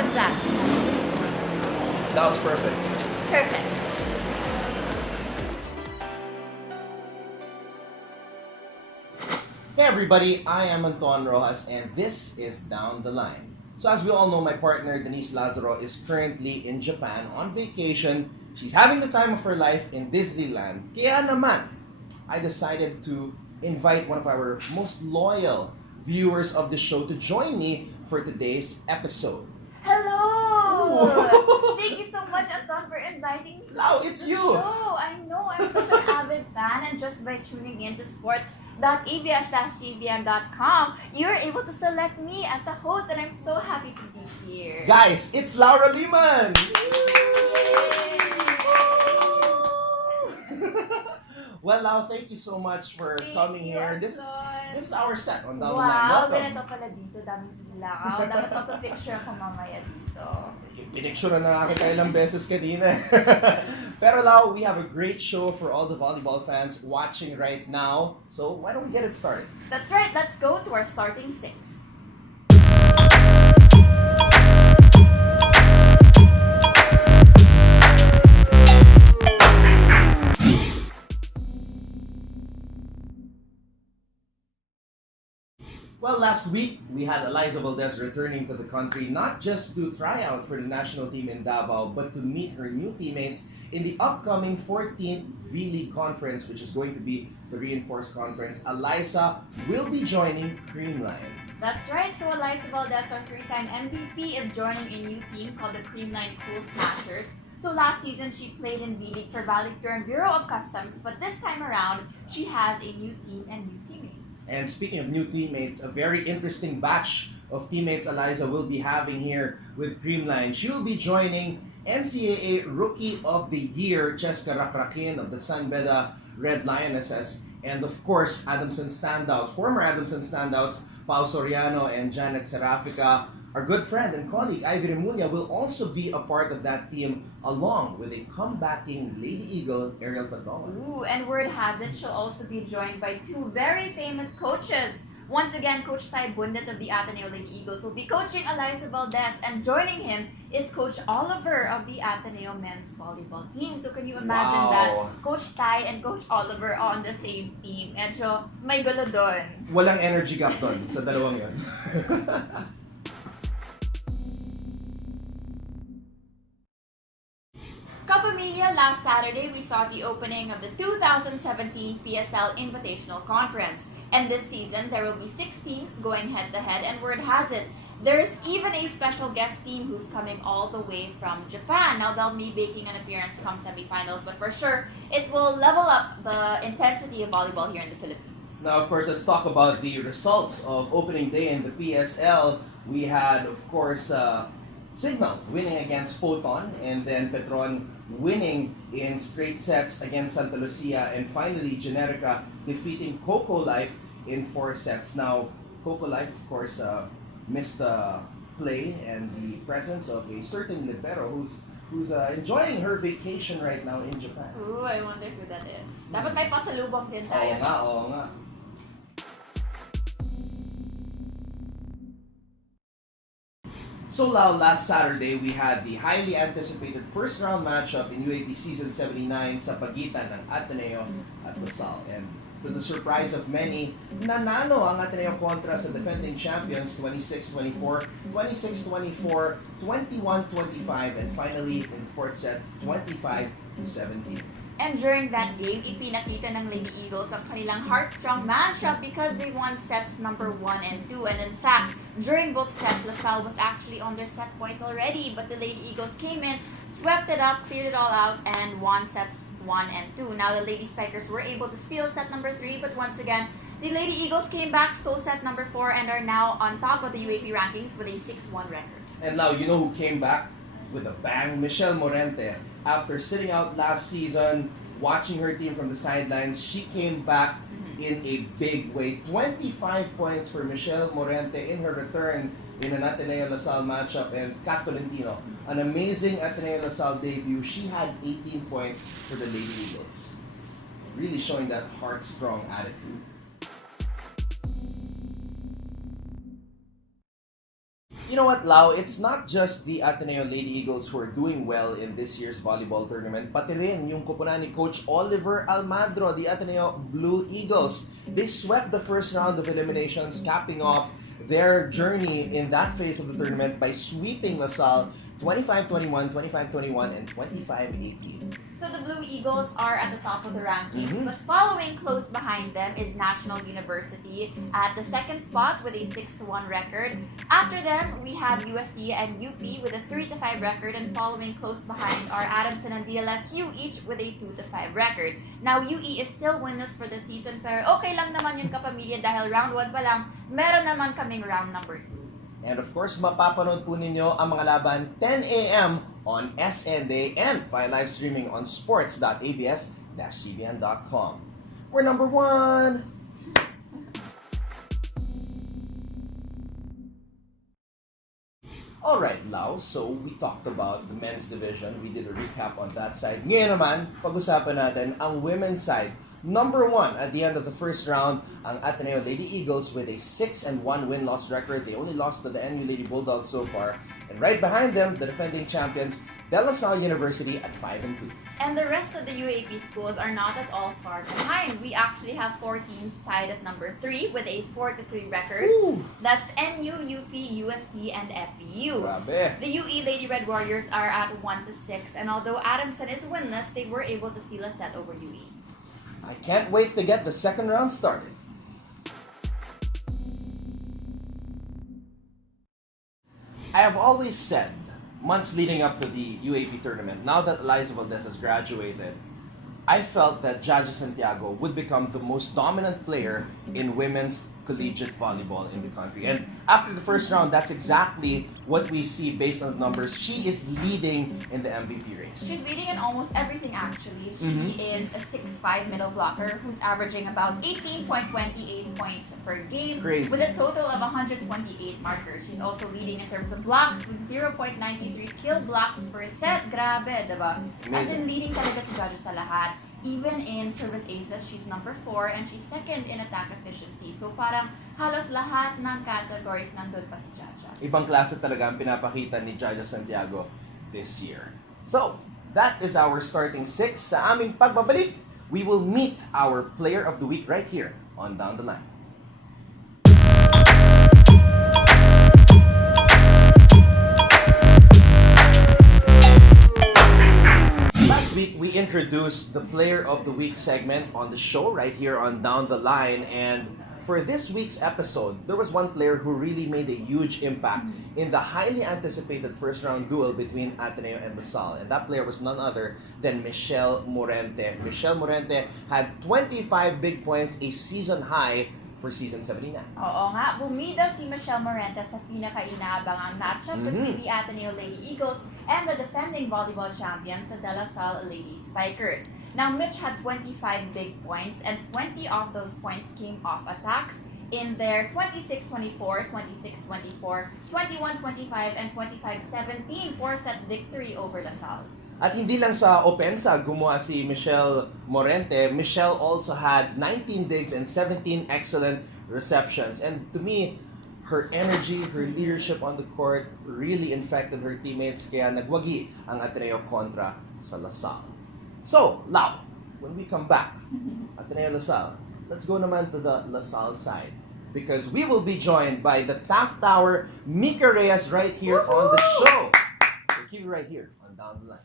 was that? That was perfect. Perfect. Hey everybody, I am Anton Rojas and this is Down the Line. So as we all know, my partner Denise Lazaro is currently in Japan on vacation. She's having the time of her life in Disneyland. Kaya naman, I decided to invite one of our most loyal viewers of the show to join me for today's episode. Hello! Thank you so much, Anton, for inviting me. Lau, it's to the you! Show. I know, I'm such an avid fan, and just by tuning in to sports.abs-CBN.com, you're able to select me as a host, and I'm so happy to be here. Guys, it's Laura Liman! Well, Lau, thank you so much for coming here. This is our set on Down the Line. Wow, Welcome. ganito pala dito. Daming ilaw. Dapat magpa-picture ako mamaya dito. Pinicture na kita ilang beses kanina. Pero Lau, we have a great show for all the volleyball fans watching right now. So why don't we get it started? That's right. Let's go to our starting six. Well, last week, we had Alyssa Valdez returning to the country not just to try out for the national team in Davao, but to meet her new teammates in the upcoming 14th V-League Conference, which is going to be the reinforced conference. Alyssa will be joining Creamline. That's right. So Alyssa Valdez, our three-time MVP, is joining a new team called the Creamline Cool Smashers. So last season, she played in V-League for Valicure and Bureau of Customs, but this time around, she has a new team and new teammates. And speaking of new teammates, a very interesting batch of teammates Alyssa will be having here with Creamline. She will be joining NCAA Rookie of the Year, Cheska Rakrakin of the San Beda Red Lionesses, and of course, Adamson standouts, former Adamson standouts, Pao Soriano and Janet Serafica. Our good friend and colleague, Ivy Remulla, will also be a part of that team along with a comebacking Lady Eagle, Ariel Padova. Ooh, and word has it, she'll also be joined by two very famous coaches. Once again, Coach Ty Bundet of the Ateneo Lady Eagles will be coaching Alyssa Valdez, and joining him is Coach Oliver of the Ateneo men's volleyball team. So can you imagine that Coach Ty and Coach Oliver are on the same team? Medyo may gulo doon. Walang energy gap doon sa dalawang yun. Kapamilya, last Saturday, we saw the opening of the 2017 PSL Invitational Conference. And this season, there will be 6 teams going head-to-head, and word has it, there's even a special guest team who's coming all the way from Japan. Now, they'll be making an appearance come semifinals, but for sure, it will level up the intensity of volleyball here in the Philippines. Now, of course, let's talk about the results of opening day in the PSL. We had, of course, Signal winning against Photon, and then Petron winning in straight sets against Santa Lucia, and finally Generica defeating Coco Life in 4 sets. Now, Coco Life, of course, missed the play and the presence of a certain libero who's enjoying her vacation right now in Japan. Ooh, I wonder who that is. Dapat may pasalubong din tayo. Oo nga. So Lau, last Saturday, we had the highly anticipated first-round matchup in UAP Season 79 sa pagitan ng Ateneo at LaSalle. And to the surprise of many, nanalo ang Ateneo kontra sa defending champions 26-24, 26-24, 21-25, and finally in 4th set, 25-17. And during that game, ipinakita ng Lady Eagles ang kanilang heart-strong matchup because they won sets number 1 and 2. And in fact, during both sets, LaSalle was actually on their set point already, but the Lady Eagles came in, swept it up, cleared it all out, and won sets 1 and 2. Now, the Lady Spikers were able to steal set number 3, but once again, the Lady Eagles came back, stole set number 4, and are now on top of the UAP rankings with a 6-1 record. And now, you know who came back with a bang? Michelle Morente. After sitting out last season, watching her team from the sidelines, she came back in a big way. 25 points for Michelle Morente in her return in an Ateneo LaSalle matchup, and Kat Tolentino, an amazing Ateneo LaSalle debut. She had 18 points for the Lady Eagles. Really showing that heart-strong attitude. You know what, Lau? It's not just the Ateneo Lady Eagles who are doing well in this year's volleyball tournament, pati rin yung kupunan ni Coach Oliver Almadro, the Ateneo Blue Eagles. They swept the first round of eliminations, capping off their journey in that phase of the tournament by sweeping LaSalle 25-21, 25-21, and 25-18. So the Blue Eagles are at the top of the rankings, but following close behind them is National University at the second spot with a 6-1 record. After them, we have USD and UP with a 3-5 record, and following close behind are Adamson and DLSU each with a 2-5 record. Now, UE is still winless for the season, pero okay lang naman yun kapamilya dahil round 1 pa lang, meron naman kaming round number 2. And of course, mapapanood po ninyo ang mga laban 10 a.m. on SNA and via live streaming on sports.abs-cbn.com. We're number 1! Alright, Lau, so we talked about the men's division. We did a recap on that side. Ngayon naman, pag-usapan natin ang women's side. Number 1 at the end of the first round, ang Ateneo Lady Eagles with a 6-1 win-loss record. They only lost to the NU Lady Bulldogs so far. And right behind them, the defending champions, De La Salle University at 5-2. And the rest of the UAP schools are not at all far behind. We actually have 4 teams tied at number 3 with a 4-3 record. Ooh. That's NU, UP, USD, and FEU. Grabe. The UE Lady Red Warriors are at 1-6, and although Adamson is winless, they were able to steal a set over UE. I can't wait to get the second round started. I have always said, months leading up to the UAP tournament, now that Alyssa Valdez has graduated, I felt that Jaja Santiago would become the most dominant player in women's collegiate volleyball in the country. And after the first round, that's exactly what we see based on the numbers. She is leading in the MVP race. She's leading in almost everything, actually. She is a 6'5 middle blocker who's averaging about 18.28 points per game Crazy. with a total of 128 markers. She's also leading in terms of blocks with 0.93 kill blocks per set. Grabe, diba? As in, leading talaga si Jaja sa lahat. Even in service aces, she's number 4 and she's second in attack efficiency. So parang halos lahat ng categories nandun pa si Jaja. Ibang klase talaga ang pinapakita ni Jaja Santiago this year. So, that is our starting 6. Sa aming pagbabalik, we will meet our player of the week right here on Down the Line. Last week, we introduced the Player of the Week segment on the show right here on Down the Line, and for this week's episode, there was one player who really made a huge impact in the highly anticipated first-round duel between Ateneo and LaSalle, and that player was none other than Michelle Morente. Michelle Morente had 25 big points, a season high for season 79. Oo nga, bumida si Michelle Morente sa pinaka-inaabangang matchup between the Ateneo Lady Eagles and the defending volleyball champions, the De La Salle Lady Spikers. Now, Mitch had 25 big points, and 20 of those points came off attacks in their 26-24, 26-24, 21-25, and 25-17 4-set victory over La Salle. At hindi lang sa opensa gumawa si Michelle Morente, Michelle also had 19 digs and 17 excellent receptions. And to me, her energy, her leadership on the court really infected her teammates, kaya nagwagi ang Ateneo kontra sa LaSalle. So, Lau, when we come back, Ateneo LaSalle, let's go naman to the LaSalle side, because we will be joined by the Taft Tower, Mika Reyes, right here on the show. So keep it right here on Down the Line.